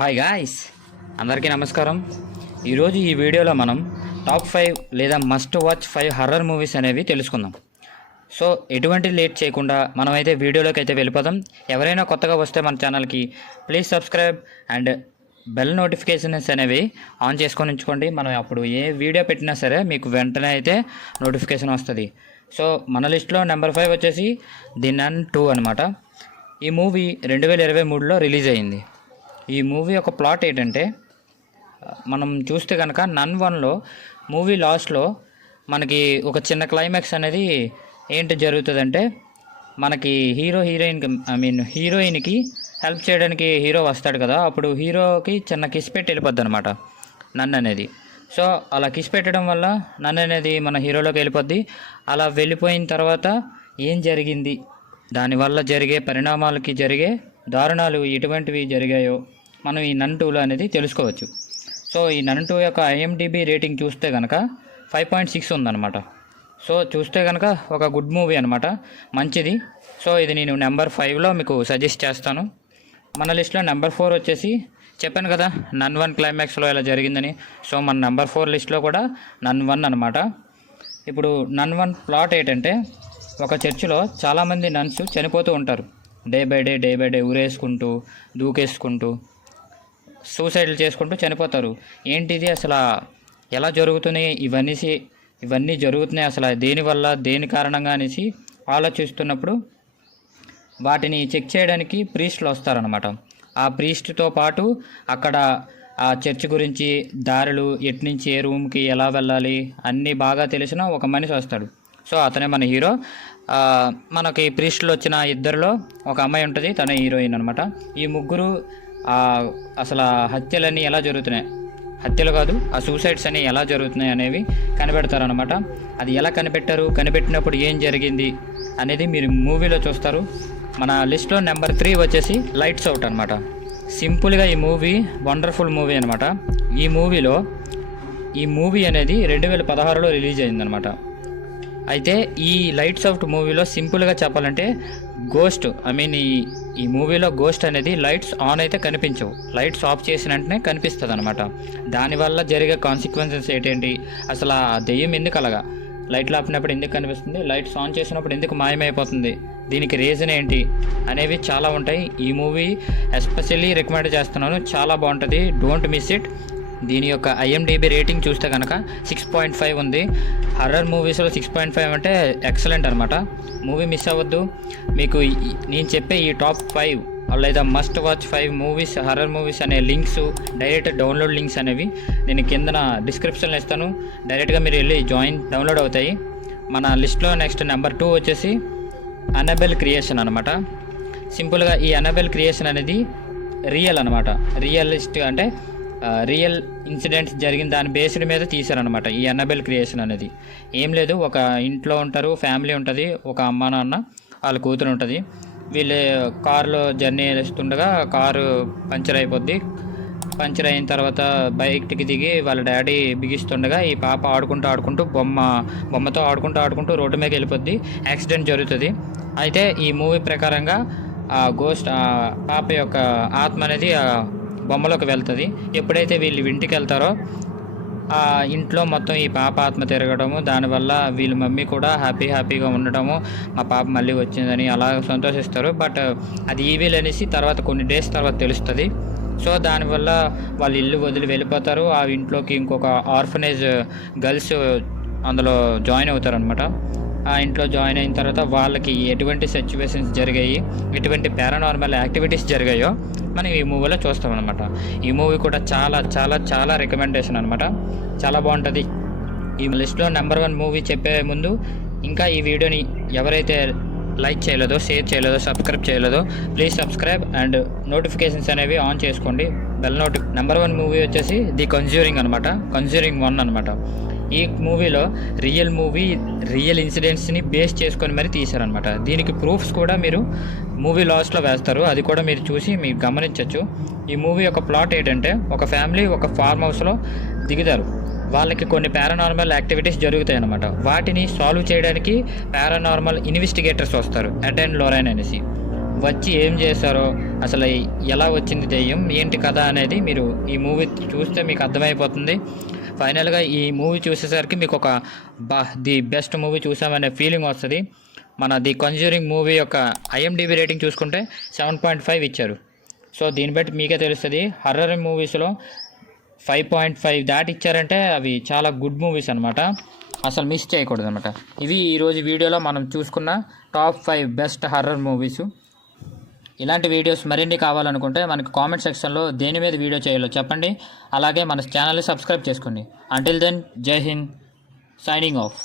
Hi guys, అందరికీ నమస్కారం. ఈరోజు ఈ వీడియోలో మనం టాప్ 5 లేదా మస్ట్ వాచ్ 5 హర్రర్ మూవీస్ అనేవి తెలుసుకుందాం. సో ఎటువంటి లేట్ చేయకుండా మనమైతే వీడియోలోకి అయితే వెళ్ళిపోదాం. ఎవరైనా కొత్తగా వస్తే మన ఛానల్కి please subscribe and bell notifications అనేవి ఆన్ చేసుకొని ఉంచుకోండి. మనం అప్పుడు ఏ వీడియో పెట్టినా సరే మీకు వెంటనే అయితే నోటిఫికేషన్ వస్తుంది. సో మన లిస్ట్లో నెంబర్ 5 వచ్చేసి ది నన్ 2 అనమాట. ఈ మూవీ 2023లో రిలీజ్ అయింది. ఈ మూవీ ఒక ప్లాట్ ఏంటంటే, మనం చూస్తే కనుక నన్ 1లో మూవీ లాస్ట్లో మనకి ఒక చిన్న క్లైమాక్స్ అనేది ఏంటి జరుగుతుందంటే, మనకి హీరోయిన్కి హెల్ప్ చేయడానికి హీరో వస్తాడు కదా, అప్పుడు హీరోకి చిన్న కిస్ పెట్టి వెళ్ళిపోద్ది అనమాట నన్ అనేది. సో అలా కిస్ పెట్టడం వల్ల నన్ అనేది మన హీరోలోకి వెళ్ళిపోద్ది. అలా వెళ్ళిపోయిన తర్వాత ఏం జరిగింది, దానివల్ల జరిగే పరిణామాలకి జరిగే దారుణాలు ఎటువంటివి జరిగాయో మనం ఈ నన్ 2లో అనేది తెలుసుకోవచ్చు. సో ఈ నన్ 2 యొక్క IMDb రేటింగ్ చూస్తే కనుక 5.6 ఉందన్నమాట. సో చూస్తే కనుక ఒక గుడ్ మూవీ అనమాట, మంచిది. సో ఇది నేను నెంబర్ 5లో మీకు సజెస్ట్ చేస్తాను. మన లిస్ట్లో నెంబర్ 4 వచ్చేసి, చెప్పాను కదా నన్ 1 క్లైమాక్స్లో ఎలా జరిగిందని. సో మన నెంబర్ 4 లిస్ట్లో కూడా నన్ 1 అనమాట. ఇప్పుడు నన్ 1 ప్లాట్ ఏంటంటే, ఒక చర్చిలో చాలామంది నన్స్ చనిపోతూ ఉంటారు. డే బై డే ఊరేసుకుంటూ దూకేసుకుంటూ సూసైడ్లు చేసుకుంటూ చనిపోతారు. ఏంటిది అసలు, ఎలా జరుగుతున్నాయి ఇవన్నీ జరుగుతున్నాయి, అసలు దేనివల్ల దేని కారణంగా అనేసి ఆలోచిస్తున్నప్పుడు వాటిని చెక్ చేయడానికి ప్రీస్టులు వస్తారనమాట. ఆ ప్రీస్ట్తో పాటు అక్కడ ఆ చర్చ్ గురించి దారులు ఎట్నుంచి ఏ రూమ్కి ఎలా వెళ్ళాలి అన్నీ బాగా తెలిసిన ఒక మనిషి వస్తాడు. సో అతనే మన హీరో. మనకి ప్రీస్టులు వచ్చిన ఇద్దరిలో ఒక అమ్మాయి ఉంటుంది, తన హీరోయిన్ అనమాట. ఈ ముగ్గురు అసలు హత్యలన్నీ ఎలా జరుగుతున్నాయి, హత్యలు కాదు ఆ సూసైడ్స్ అన్నీ ఎలా జరుగుతున్నాయి అనేవి కనిపెడతారనమాట. అది ఎలా కనిపెట్టినప్పుడు ఏం జరిగింది అనేది మీరు మూవీలో చూస్తారు. మన లిస్ట్లో నెంబర్ 3 వచ్చేసి లైట్స్ అవుట్ అనమాట. సింపుల్గా ఈ మూవీ వండర్ఫుల్ మూవీ అనమాట. ఈ మూవీ అనేది 2016లో రిలీజ్ అయిందనమాట. అయితే ఈ లైట్స్ అవుట్ మూవీలో సింపుల్గా చెప్పాలంటే గోస్ట్ ఈ మూవీలో గోస్ట్ అనేది లైట్స్ ఆన్ అయితే కనిపించవు, లైట్స్ ఆఫ్ చేసిన వెంటనే కనిపిస్తుంది అనమాట. దానివల్ల జరిగే కాన్సిక్వెన్సెస్ ఏంటంటి, అసలు ఆ దెయ్యం ఎందుకు అలాగా లైట్లు ఆపినప్పుడు ఎందుకు కనిపిస్తుంది, లైట్స్ ఆన్ చేసినప్పుడు ఎందుకు మాయమైపోతుంది, దీనికి రీజన్ ఏంటి అనేవి చాలా ఉంటాయి. ఈ మూవీ ఎస్పెషల్లీ రికమెండ్ చేస్తున్నాను, చాలా బాగుంటుంది, డోంట్ మిస్ ఇట్. దీని యొక్క IMDb రేటింగ్ చూస్తే కనుక 6.5 ఉంది. హర్రర్ మూవీస్లో 6.5 అంటే ఎక్సలెంట్ అనమాట. మూవీ మిస్ అవ్వద్దు. మీకు నేను చెప్పే ఈ టాప్ 5 లేదా must watch 5 movies, horror movies అనే లింక్స్, డైరెక్ట్ డౌన్లోడ్ లింక్స్ అనేవి నేను కిందన డిస్క్రిప్షన్లో ఇస్తాను. డైరెక్ట్గా మీరు వెళ్ళి డౌన్లోడ్ అవుతాయి. మన లిస్ట్లో నెక్స్ట్ నెంబర్ 2 వచ్చేసి అనబెల్ క్రియేషన్ అనమాట. సింపుల్గా ఈ అనబెల్ క్రియేషన్ అనేది రియల్ అనమాట. అంటే రియల్ ఇన్సిడెంట్స్ జరిగిన దాని బేస్డ్ మీద తీశారనమాట ఈ అనబెల్ క్రియేషన్ అనేది. ఏం లేదు, ఒక ఇంట్లో ఉంటారు, ఫ్యామిలీ ఉంటుంది, ఒక అమ్మ నాన్న వాళ్ళ కూతురు ఉంటుంది. వీళ్ళు కారులో జర్నీ చేస్తుండగా కారు పంచర్ అయిపోద్ది. పంచర్ అయిన తర్వాత బైక్కి దిగి వాళ్ళ డాడీ బిగిస్తుండగా ఈ పాప ఆడుకుంటూ బొమ్మతో ఆడుకుంటూ రోడ్డు మీద వెళ్ళిపోద్ది. యాక్సిడెంట్ జరుగుతుంది. అయితే ఈ మూవీ ప్రకారంగా ఆ గోస్ట్, ఆ పాప యొక్క ఆత్మ అనేది బొమ్మలోకి వెళ్తుంది. ఎప్పుడైతే వీళ్ళు ఇంటికి వెళ్తారో ఆ ఇంట్లో మొత్తం ఈ పాప ఆత్మ తిరగడము, దానివల్ల వీళ్ళ మమ్మీ కూడా హ్యాపీగా ఉండడము, మా పాప మళ్ళీ వచ్చిందని అలా సంతోషిస్తారు. బట్ అది ఈవిల్ అనేసి తర్వాత కొన్ని డేస్ తర్వాత తెలుస్తుంది. సో దానివల్ల వాళ్ళు ఇల్లు వదిలి వెళ్ళిపోతారు. ఆ ఇంట్లోకి ఇంకొక ఆర్ఫనేజ్ గర్ల్స్ అందులో జాయిన్ అవుతారు అనమాట. ఆ ఇంట్లో జాయిన్ అయిన తర్వాత వాళ్ళకి ఎటువంటి సిచ్యువేషన్స్ జరిగాయి, ఎటువంటి పారానార్మల్ యాక్టివిటీస్ జరిగాయో మనం ఈ మూవీలో చూస్తామన్నమాట. ఈ మూవీ కూడా చాలా చాలా చాలా రికమెండేషన్ అనమాట, చాలా బాగుంటుంది. ఈ లిస్ట్లో నెంబర్ 1 మూవీ చెప్పే ముందు ఇంకా ఈ వీడియోని ఎవరైతే లైక్ చేయలేదో, షేర్ చేయలేదో, సబ్స్క్రైబ్ చేయలేదో ప్లీజ్ సబ్స్క్రైబ్ అండ్ నోటిఫికేషన్స్ అనేవి ఆన్ చేసుకోండి. నెంబర్ 1 మూవీ వచ్చేసి ది కన్జ్యూరింగ్ అనమాట. కన్జ్యూరింగ్ 1 అనమాట. ఈ మూవీలో రియల్ ఇన్సిడెంట్స్ని బేస్ చేసుకొని మరి తీశారనమాట. దీనికి ప్రూఫ్స్ కూడా మీరు మూవీ లాస్ట్లో వేస్తారు, అది కూడా మీరు చూసి మీరు గమనించవచ్చు. ఈ మూవీ యొక్క ప్లాట్ ఏంటంటే, ఒక ఫ్యామిలీ ఒక ఫార్మ్ హౌస్లో దిగుతారు. వాళ్ళకి కొన్ని పారానార్మల్ యాక్టివిటీస్ జరుగుతాయి అన్నమాట. వాటిని సాల్వ్ చేయడానికి పారానార్మల్ ఇన్వెస్టిగేటర్స్ వస్తారు, ఎడ్ అండ్ లోరైన్ అనేసి. వచ్చి ఏం చేస్తారో అసలు ఎలా వచ్చింది దెయ్యం, ఏంటి కథ అనేది మీరు ఈ మూవీ చూస్తే మీకు అర్థమైపోతుంది. ఫైనల్గా ఈ మూవీ చూసేసరికి మీకు ఒక ది బెస్ట్ మూవీ చూసామనే ఫీలింగ్ వస్తుంది. మన ది కన్జ్యూరింగ్ మూవీ యొక్క IMDb రేటింగ్ చూసుకుంటే 7.5 ఇచ్చారు. సో దీన్ని బట్టి మీకే తెలుస్తుంది హర్రర్ మూవీస్లో 5.5 దాటి ఇచ్చారంటే అవి చాలా గుడ్ మూవీస్ అనమాట. అసలు మిస్ చేయకూడదు అనమాట. ఇవి ఈరోజు వీడియోలో మనం చూసుకున్న టాప్ 5 బెస్ట్ హర్రర్ మూవీస్. ఇలాంటి వీడియోస్ మరిన్ని కావాలనుకుంటే మనకి కామెంట్ సెక్షన్లో దేని మీద వీడియో చేయాలో చెప్పండి. అలాగే మన ఛానల్ని సబ్స్క్రైబ్ చేసుకోండి. అంటిల్ దెన్, జై హింద్, సైనింగ్ ఆఫ్.